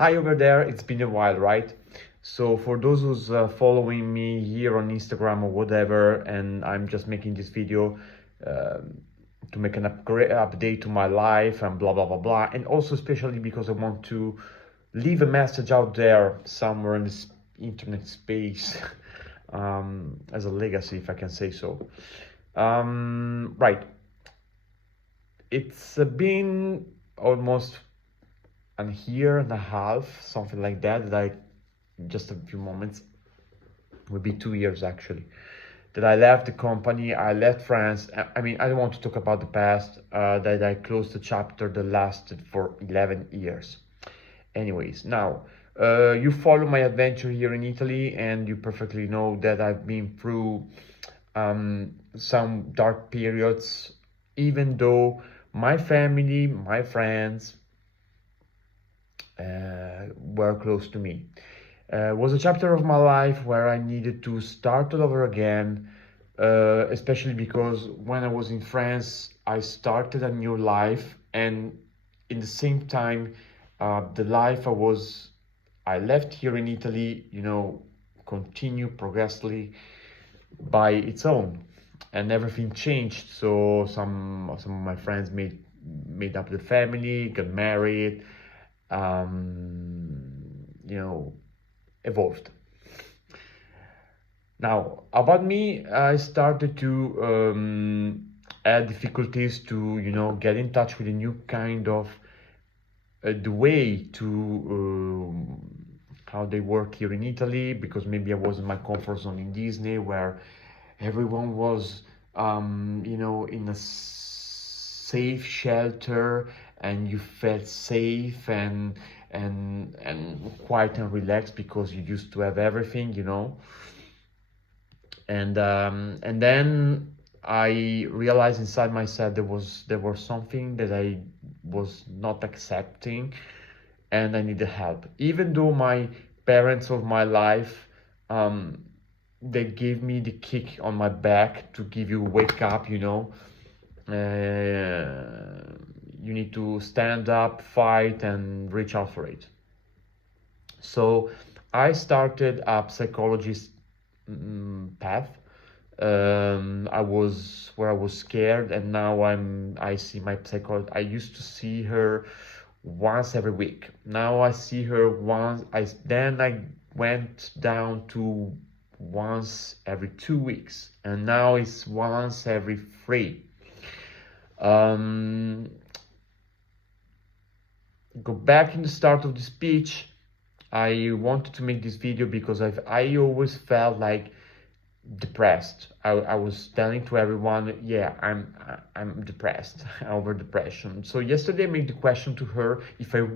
Hi over there, it's been a while, right? So for those who's following me here on Instagram or whatever, and I'm just making this video to make an update to my life and blah blah blah blah, and also especially because I want to leave a message out there somewhere in this internet space as a legacy, if I can say so. Right, it's been almost a year and a half, something like that, just a few moments, would be 2 years actually, that I left the company. I left France. I mean, I don't want to talk about the past, that I closed the chapter that lasted for 11 years. Anyways, now, you follow my adventure here in Italy, and you perfectly know that I've been through some dark periods, even though my family, my friends, were close to me. Was a chapter of my life where I needed to start all over again, especially because when I was in France, I started a new life, and in the same time, the life I left here in Italy, continue progressively by its own, and everything changed. So some of my friends made up the family, got married, um, you know, evolved. Now, about me, I started to add difficulties to, get in touch with a new kind of the way to how they work here in Italy, because maybe I was in my comfort zone in Disney, where everyone was, in a safe shelter, and you felt safe and quiet and relaxed because you used to have everything. And then I realized inside myself there was something that I was not accepting, and I needed help. Even though my parents of my life, they gave me the kick on my back to give you wake up. You need to stand up, fight, and reach out for it. So I started a psychologist path. I was scared, and now I see my psychologist. I used to see her once every week. Now I see her once. I went down to once every 2 weeks, and now it's once every three. Um, Go back in the start of the speech. I wanted to make this video because I always felt like depressed. I was telling to everyone, yeah, I'm depressed over depression. So yesterday I made the question to her if I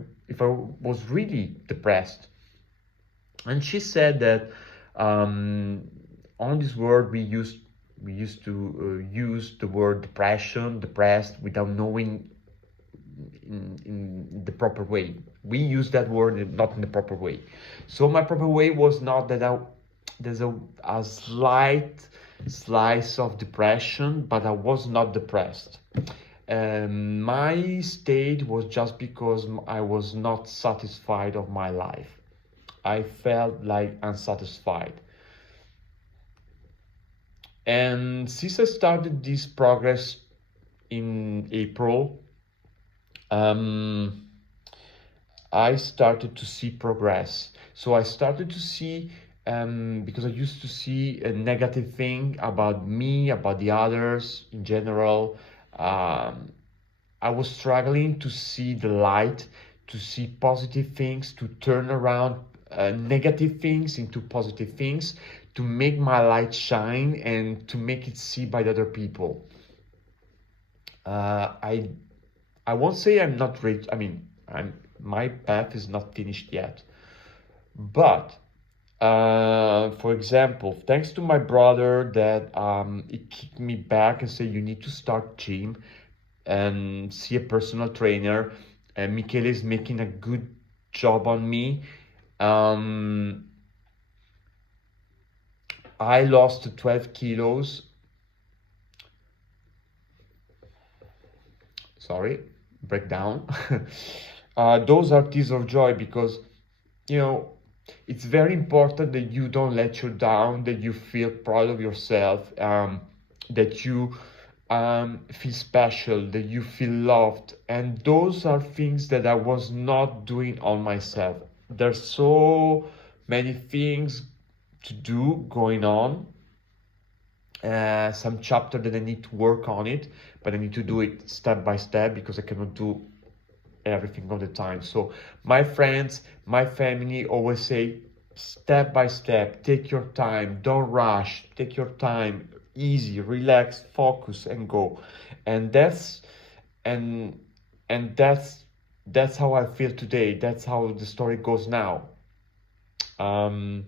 was really depressed, and she said that on this word we used to use the word depression, depressed, without knowing in the proper way. We use that word not in the proper way. So my proper way was not that there's a slight slice of depression, but I was not depressed. My state was just because I was not satisfied of my life. I felt like unsatisfied. And since I started this progress in April, I started to see progress. So I started to see, because I used to see a negative thing about me, about the others in general. I was struggling to see the light, to see positive things, to turn around negative things into positive things, to make my light shine and to make it see by the other people. I won't say I'm not rich. I mean, my path is not finished yet. But for example, thanks to my brother that he kicked me back and said you need to start gym and see a personal trainer. And Michele is making a good job on me. I lost 12 kilos. Sorry, breakdown. Those are tears of joy because you know, it's very important that you don't let you down, that you feel proud of yourself, that you feel special, that you feel loved. And those are things that I was not doing on myself. There's so many things to do going on, some chapter that I need to work on it, but I need to do it step by step because I cannot do everything all the time. So my friends, my family always say, step by step, take your time, don't rush, take your time, easy, relax, focus, and go. And and that's how I feel today. That's how the story goes now. Um,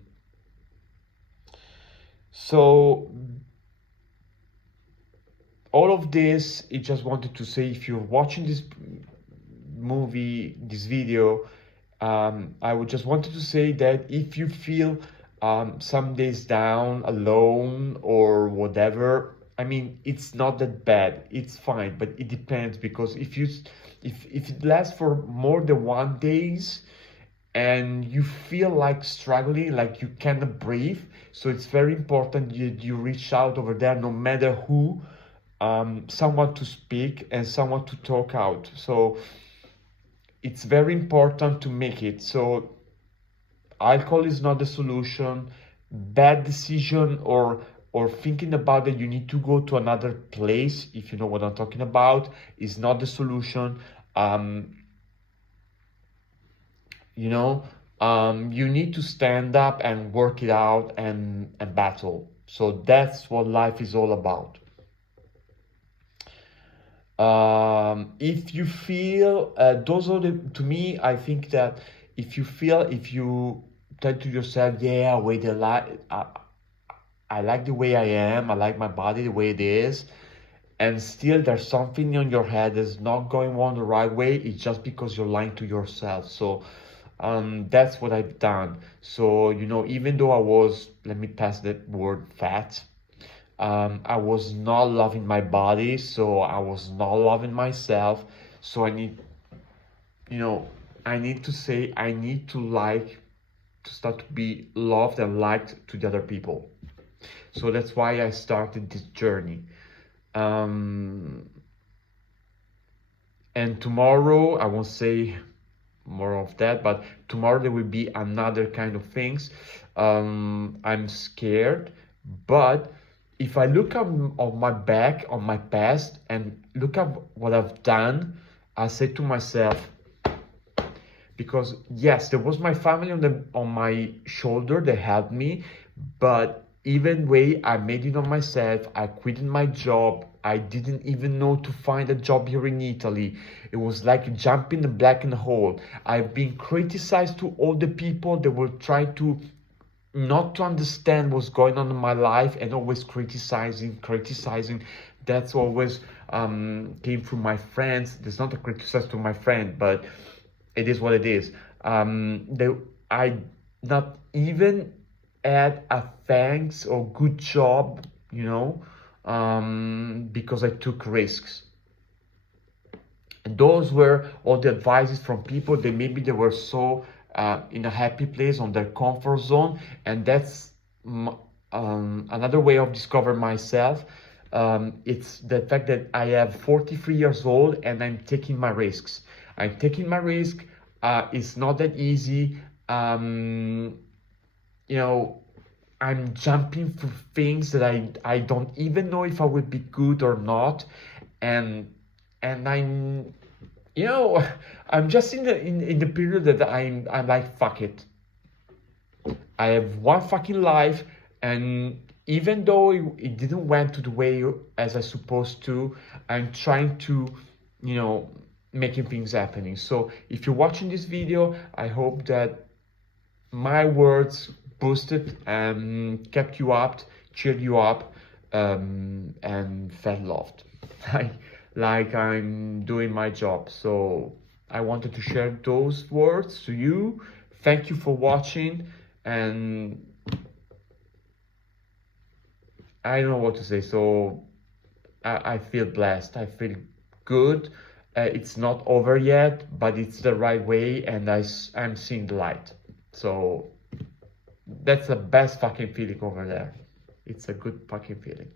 so all of this, I just wanted to say, if you're watching this movie, this video, I would just wanted to say that if you feel some days down, alone, or whatever, I mean, it's not that bad. It's fine, but it depends, because if it lasts for more than 1 days and you feel like struggling, like you cannot breathe, so it's very important you reach out over there, no matter who, someone to speak and someone to talk out. So it's very important to make it. So alcohol is not the solution. Bad decision or thinking about that you need to go to another place, if you know what I'm talking about, is not the solution. Um, you know, you need to stand up and work it out and battle. So that's what life is all about. If you feel those are the, to me, I think that if you tell to yourself, yeah, wait a lot, I like the way I am, I like my body the way it is, and still there's something in your head that's not going on the right way, it's just because you're lying to yourself. So that's what I've done. So, even though I was, let me pass that word, fat, I was not loving my body, so I was not loving myself. So you know, I need to say, I need to to start to be loved and liked to the other people. So that's why I started this journey. Um, and tomorrow, I won't say more of that, but tomorrow there will be another kind of things. I'm scared, but if I look on my back, on my past, and look at what I've done, I say to myself, because yes, there was my family on my shoulder that helped me, but even way I made it on myself. I quit my job. I didn't even know to find a job here in Italy. It was like jumping the black in the hole. I've been criticized to all the people that will try to not to understand what's going on in my life, and always criticizing. That's always came from my friends. There's not a criticism to my friend, but it is what it is. I not even add a thanks or good job, because I took risks. And those were all the advices from people that maybe they were so in a happy place on their comfort zone, and that's another way of discovering myself. It's the fact that I have 43 years old and I'm taking my risks. I'm taking my risk. It's not that easy. You know, I'm jumping for things that I don't even know if I will be good or not, and I'm, you know, I'm just in the period that I'm like, fuck it. I have one fucking life, and even though it didn't went to the way as I supposed to, I'm trying to, you know, making things happening. So if you're watching this video, I hope that my words boosted and kept you up, cheered you up, and felt loved. like like I'm doing my job. So I wanted to share those words to you. Thank you for watching, and I don't know what to say. So I feel blessed. I feel good. It's not over yet, but it's the right way, and I'm seeing the light. So that's the best fucking feeling over there. It's a good fucking feeling.